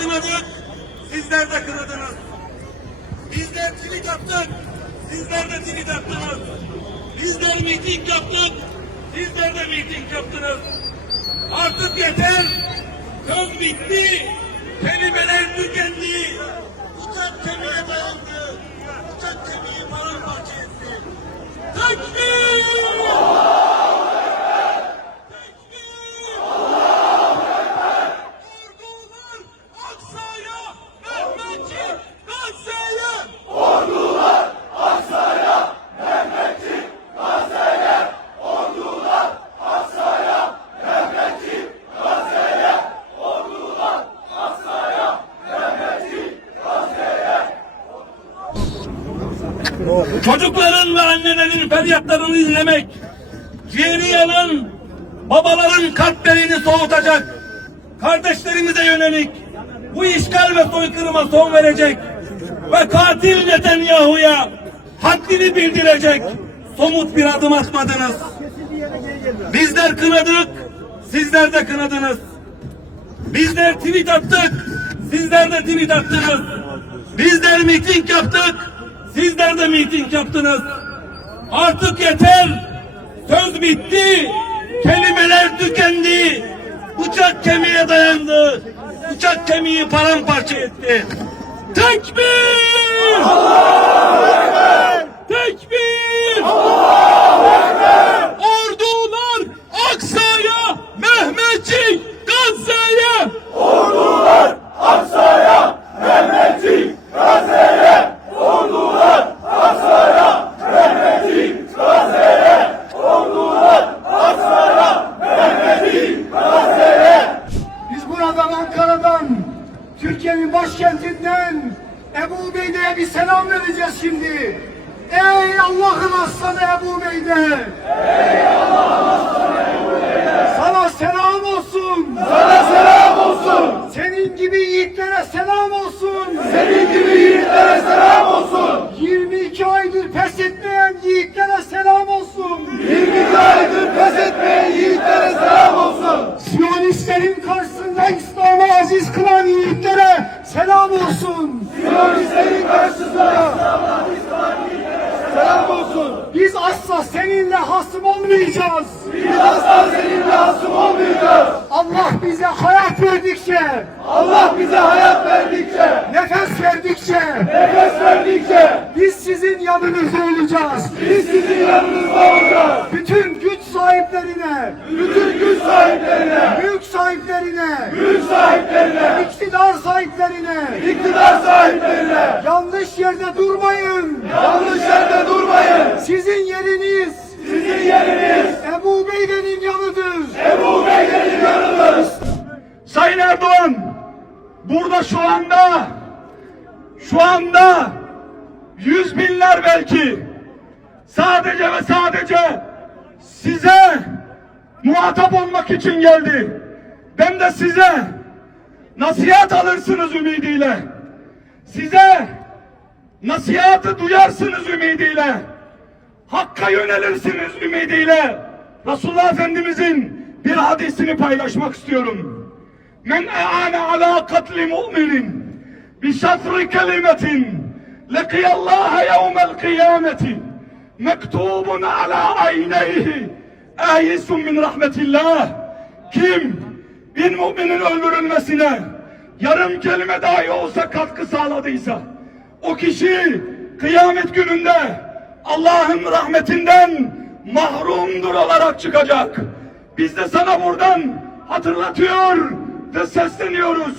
kınadık, sizler de kınadınız. Bizler tweet attık, sizler de tweet attınız. Bizler miting yaptık, sizler de miting yaptınız. Artık yeter, söz bitti, kelimeler tükendi. Uçak kemiğe dayandı, uçak kemiği paramparça etti. Tekbir! Tekbir! Ordular Aksa'ya, Mehmetçik Gazze'ye! Çocukların annelerin feryatlarını dinlemek, ciğeri yanan babaların kalplerini soğutacak, kardeşlerimize yönelik bu işgal ve soykırıma son verecek ve katil Netanyahu'ya haddini bildirecek somut bir adım atmadınız. Bizler kınadık, sizler de kınadınız. Bizler tweet attık, sizler de tweet attınız. Bizler miting yaptık, sizler de miting yaptınız. Artık yeter, söz bitti, kelimeler tükendi, bıçak kemiğe dayandı, bıçak kemiği paramparça etti. Tekbir! Tekbir! Ordular Ebu olacağız. biz sizin yanınızda olacağız. Bütün güç sahiplerine, Bütün güç sahiplerine, mülk sahiplerine, güç sahiplerine, iktidar sahiplerine iktidar sahiplerine yanlış yerde durmayın. yanlış yerde durmayın. Sizin yeriniz Sizin yeriniz Ebu Beyde'nin yanıdır. Ebu Bekir'in yanıdır. Sayın Erdoğan, burada şu anda, şu anda yüz binler belki sadece ve sadece size muhatap olmak için geldi. Ben de size nasihat alırsınız ümidiyle. Size nasihatı duyarsınız ümidiyle. Hakka yönelirsiniz ümidiyle. Resulullah Efendimizin bir hadisini paylaşmak istiyorum. Men e'ane ala katli mu'minin bi şatri kelimetin lekiyallaha yevmel kıyameti mektubun ala ayneyhi ayisun min rahmetillah kim bir müminin öldürülmesine yarım kelime dahi olsa katkı sağladıysa o kişi kıyamet gününde Allah'ın rahmetinden mahrumdur olarak çıkacak. Biz de sana buradan hatırlatıyor ve sesleniyoruz.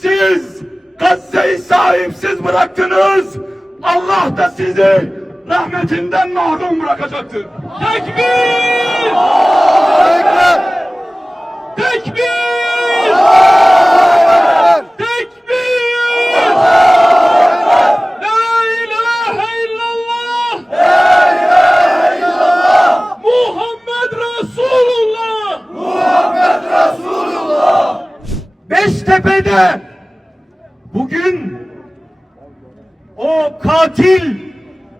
Siz Gazze'yi sahipsiz bıraktınız. Allah da sizi rahmetinden mahrum bırakacaktır. Tekbir! Tekbir! Tekbir! La ilahe illallah! Muhammed Resulullah! Beştepe'de bugün o katil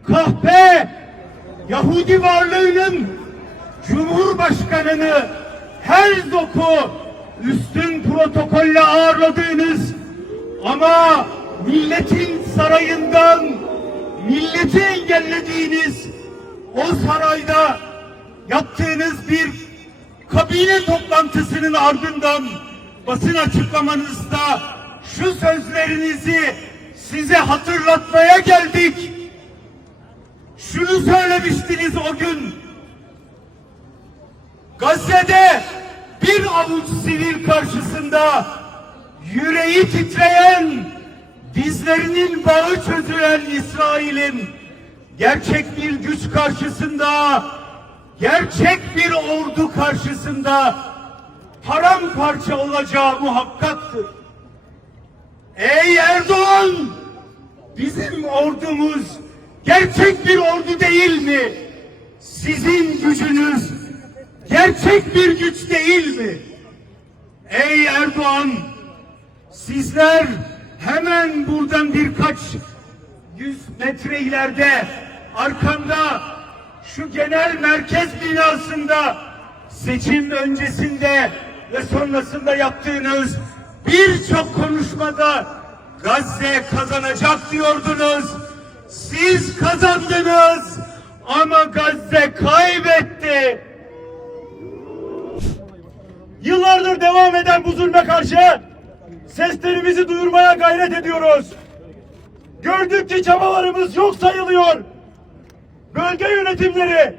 kahpe Yahudi varlığının Cumhurbaşkanını her doku üstün protokolle ağırladığınız Ama milletin sarayından milleti engellediğiniz o sarayda yaptığınız bir kabine toplantısının ardından basın açıklamanızda şu sözlerinizi size hatırlatmaya geldik. Şunu söylemiştiniz o gün. Gazze'de bir avuç sivil karşısında yüreği titreyen, dizlerinin bağı çözülen İsrail'in gerçek bir güç karşısında, gerçek bir ordu karşısında paramparça olacağı muhakkaktır. Ey Erdoğan! Bizim ordumuz gerçek bir ordu değil mi? Sizin gücünüz gerçek bir güç değil mi? Ey Erdoğan! Sizler hemen buradan birkaç yüz metre ileride arkanda şu genel merkez binasında seçim öncesinde ve sonrasında yaptığınız birçok konuşmada Gazze kazanacak diyordunuz. Siz kazandınız ama Gazze kaybetti. Yıllardır devam eden bu zulme karşı seslerimizi duyurmaya gayret ediyoruz. Gördük ki çabalarımız yok sayılıyor. Bölge yönetimleri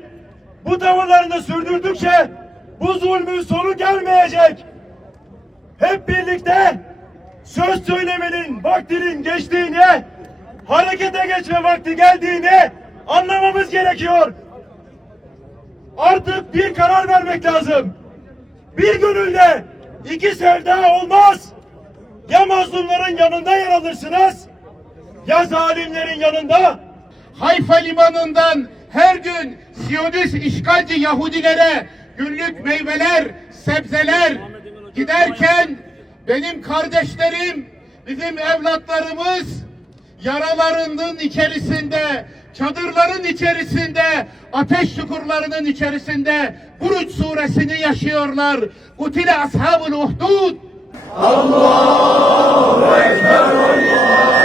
bu tavırlarını sürdürdükçe bu zulmün sonu gelmeyecek. Hep birlikte söz söylemenin vaktinin geçtiğini, harekete geçme vakti geldiğini anlamamız gerekiyor. Artık bir karar vermek lazım. Bir gönülde iki sevda olmaz. Ya mazlumların yanında yer alırsınız ya zalimlerin yanında. Hayfa limanından her gün Siyonist işgalci Yahudilere günlük meyveler, sebzeler giderken benim kardeşlerim, bizim evlatlarımız yaralarının içerisinde, çadırların içerisinde, ateş çukurlarının içerisinde Buruç suresini yaşıyorlar. Kutile ashabul uhdud. Allahu Ekber Allah.